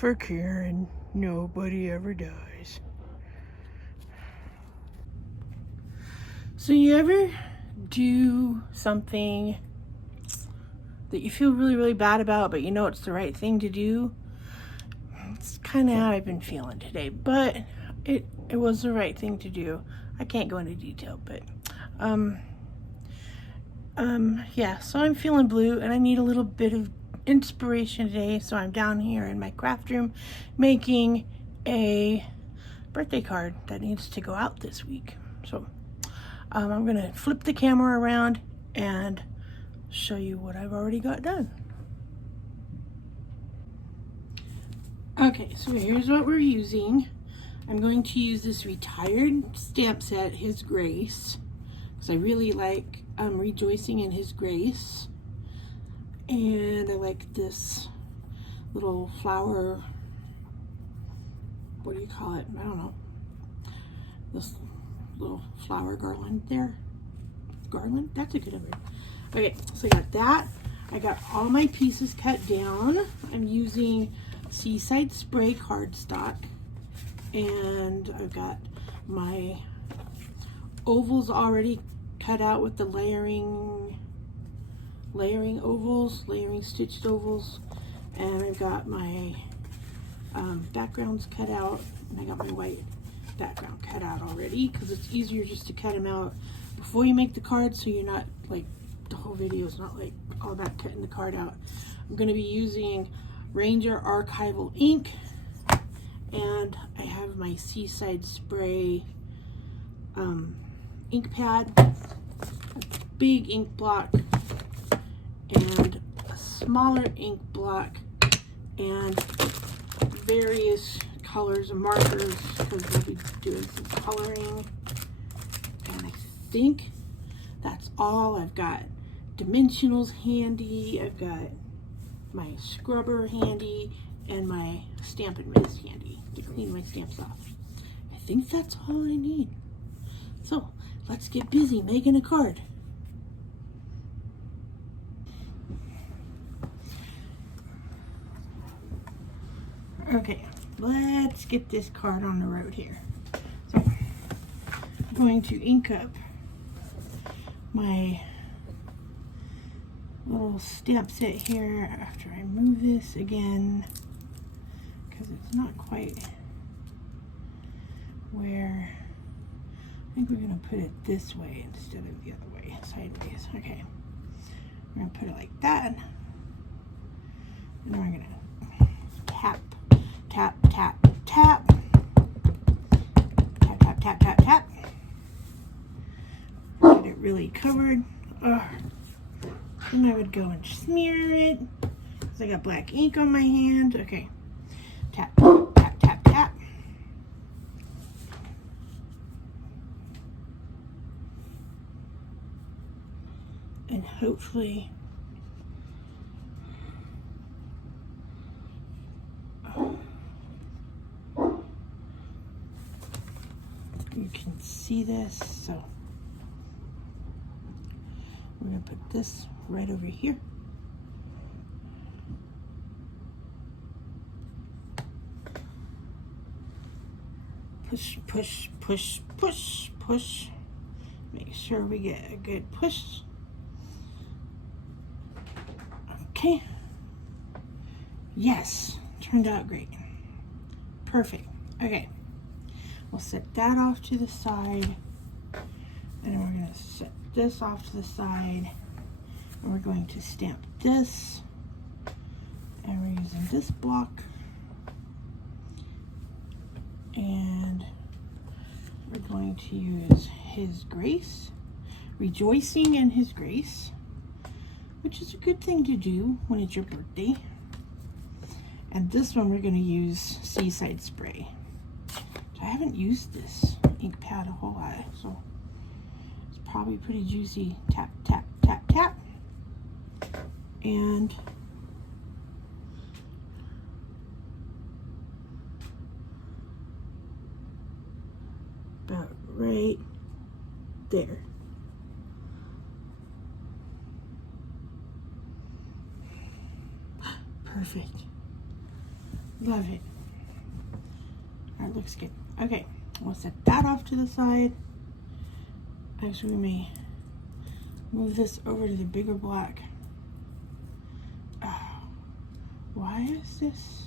for Karen. Nobody ever dies. So you ever do something that you feel really, really bad about, but you know it's the right thing to do? It's kind of how I've been feeling today, but it was the right thing to do. I can't go into detail, but yeah, so I'm feeling blue and I need a little bit of inspiration today, so I'm down here in my craft room making a birthday card that needs to go out this week. So I'm gonna flip the camera around and show you what I've already got done. Okay, so here's what we're using. I'm going to use this retired stamp set, His Grace, because I really like rejoicing in His grace. And I like this little flower, what do you call it? I don't know. This little flower garland there. Garland? That's a good word. Okay, so I got that. I got all my pieces cut down. I'm using Seaside Spray cardstock. And I've got my ovals already cut out with the layering ovals, layering stitched ovals, and I've got my backgrounds cut out, and I got my white background cut out already because it's easier just to cut them out before you make the card, so you're not like, the whole video is not like all about cutting the card out. I'm going to be using Ranger Archival ink, and I have my Seaside Spray ink pad, a big ink block, and a smaller ink block, and various colors and markers because we'll be doing some coloring. And I think that's all. I've got dimensionals handy, I've got my scrubber handy, and my Stampin' Up handy to clean my stamps off. I think that's all I need. So let's get busy making a card. Okay, let's get this card on the road here. So I'm going to ink up my little stamp set here after I move this again, because it's not quite where, I think we're going to put it this way instead of the other way, sideways. Okay, we're going to put it like that, and then we're going to tap, tap, tap, tap, tap, tap, tap, tap, tap. Get it really covered. Then I would go and smear it, because I got black ink on my hand. Okay, tap, tap, tap, tap. And hopefully you can see this. So we're going to put this right over here. Push, push, push, push, push. Make sure we get a good push. Okay. Yes, turned out great. Perfect. Okay. We'll set that off to the side. And then we're going to set this off to the side. And we're going to stamp this. And we're using this block. And we're going to use His Grace. Rejoicing in His Grace, which is a good thing to do when it's your birthday. And this one we're going to use Seaside Spray. I haven't used this ink pad a whole lot, so it's probably pretty juicy. Tap, tap, tap, tap. And about right there. Perfect. Love it. That looks good. Okay, we'll set that off to the side. Actually, we may move this over to the bigger block. Oh, why is this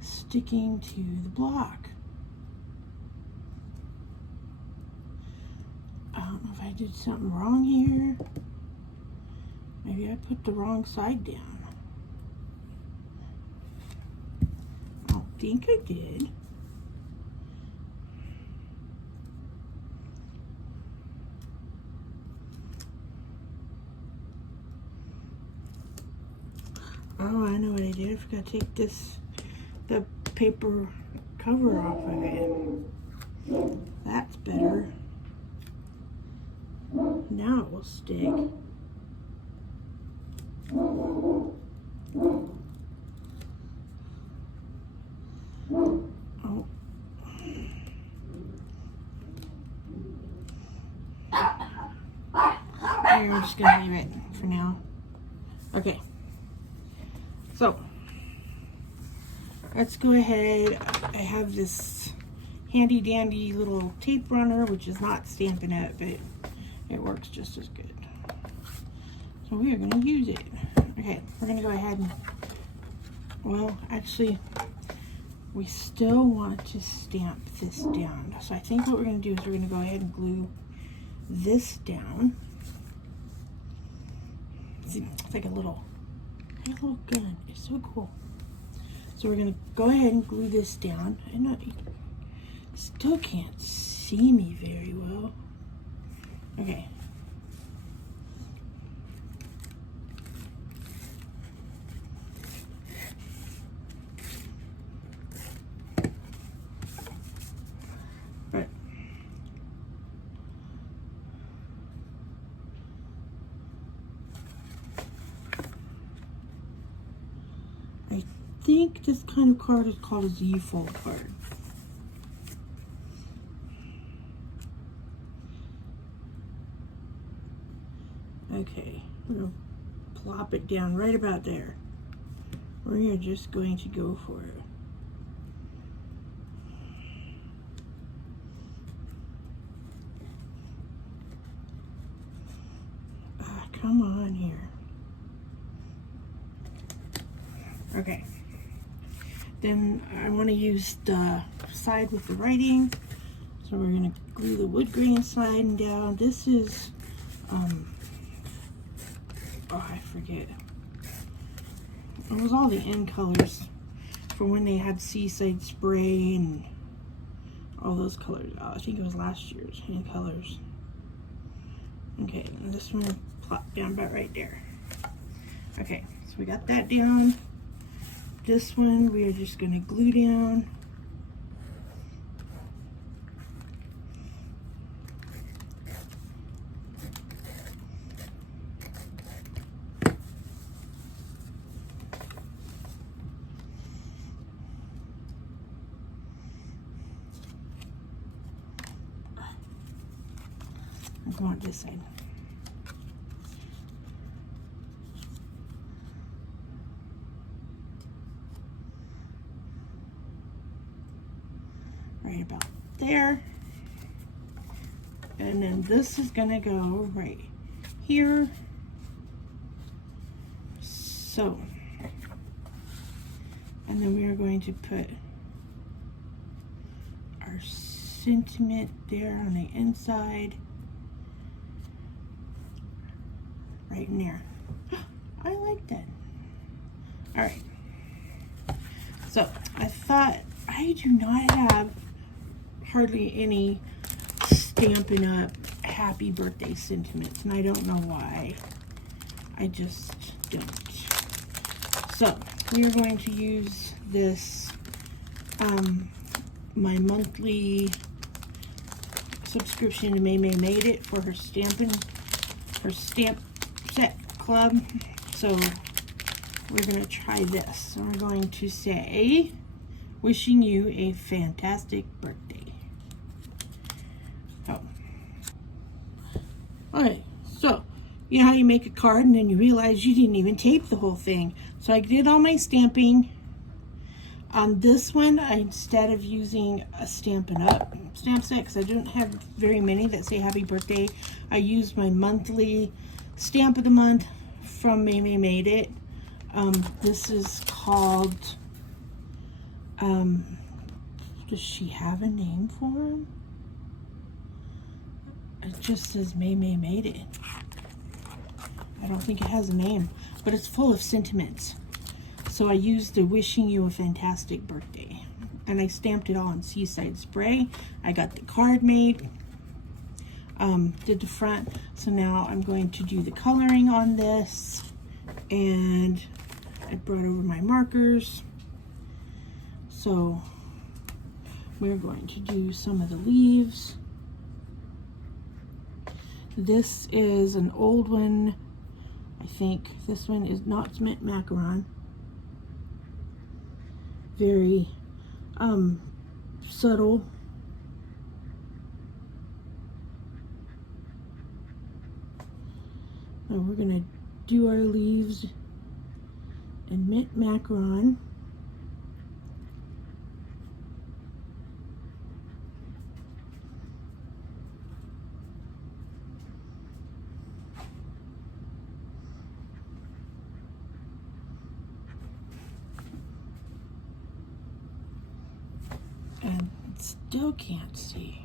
sticking to the block? I don't know if I did something wrong here. Maybe I put the wrong side down. I don't think I did. Oh, I know what I did. I forgot to take the paper cover off of it. That's better. Now it will stick. Oh. I'm just gonna leave it for now. Okay. So let's go ahead. I have this handy dandy little tape runner, which is not Stampin' Up, but it works just as good. So we are going to use it. Okay, we're going to go ahead and, well, actually, we still want to stamp this down. So I think what we're going to do is we're going to go ahead and glue this down. See, it's like a little gun. It's so cool. So we're going to go ahead and glue this down. You still can't see me very well. Okay. Right. I think this kind of card is called a Z-fold card. Okay, we're going to plop it down right about there. We are just going to go for it. Come on here. Okay. Then I want to use the side with the writing. So we're going to glue the wood grain side down. This is, oh, I forget. It was all the end colors from when they had Seaside Spray and all those colors. Oh, I think it was last year's end colors. Okay, and this one will plop down about right there. Okay, so we got that down. This one we are just going to glue down. I'm going this side. Right about there. And then this is gonna go right here. So, and then we are going to put our sentiment there on the inside. Right in there. I like that. All right. So I thought I do not have hardly any Stampin' Up happy birthday sentiments, and I don't know why. I just don't. So we are going to use this my monthly subscription to May Made It for her stamp set club. So we're going to try this. So we're going to say, wishing you a fantastic birthday. Oh. Alright, so you know how you make a card and then you realize you didn't even tape the whole thing. So I did all my stamping. On this one, instead of using a Stampin' Up stamp set, because I don't have very many that say happy birthday, I used my monthly stamp of the month from May Made It. This is called, does she have a name for him? It just says May Made It. I don't think it has a name, but it's full of sentiments. So I used the Wishing You a Fantastic Birthday, and I stamped it all in Seaside Spray. I got the card made, did the front. So now I'm going to do the coloring on this, and I brought over my markers. So we're going to do some of the leaves. This is an old one. I think this one is not mint macaron. Very subtle. And we're gonna do our leaves in mint macaron. And still can't see.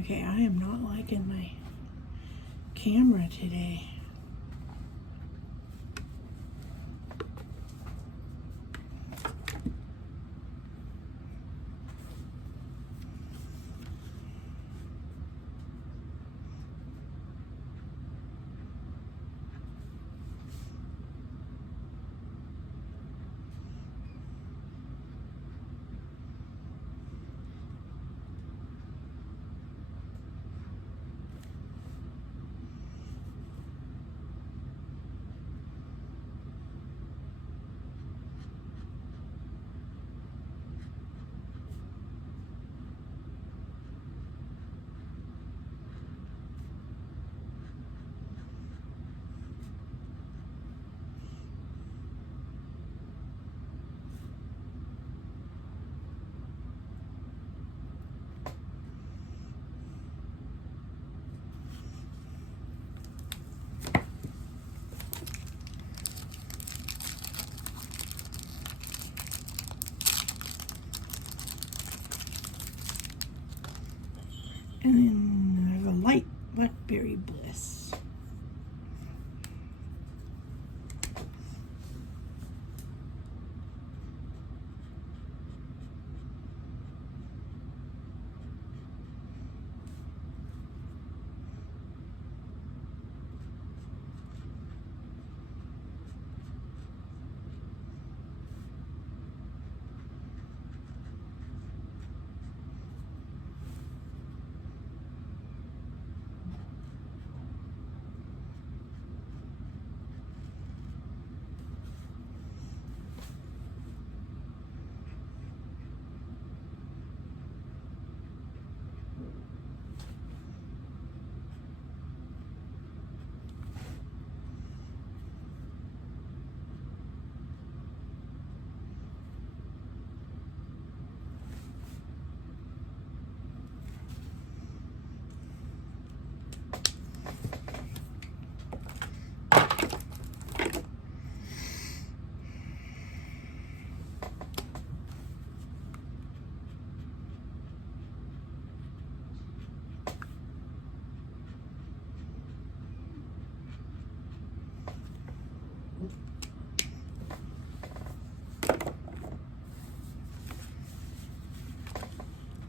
Okay, I am not liking my camera today. And then I have a light blackberry bliss.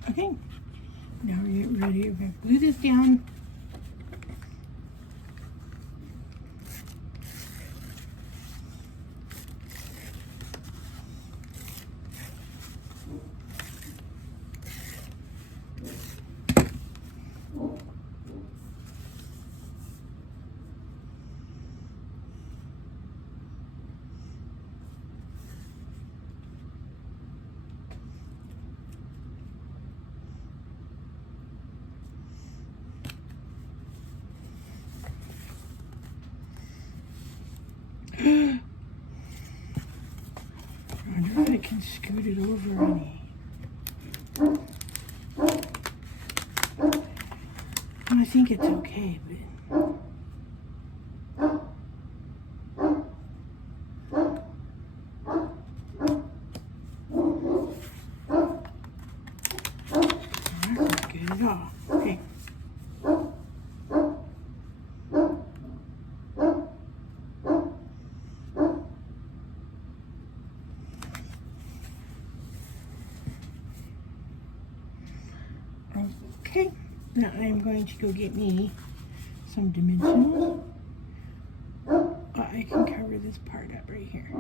Okay, now we're getting ready. We're going to glue this down. wonder if I can scoot it over any. I think it's okay, but that's not good at all. Okay. Okay, now I'm going to go get me some dimensionals. I can cover this part up right here.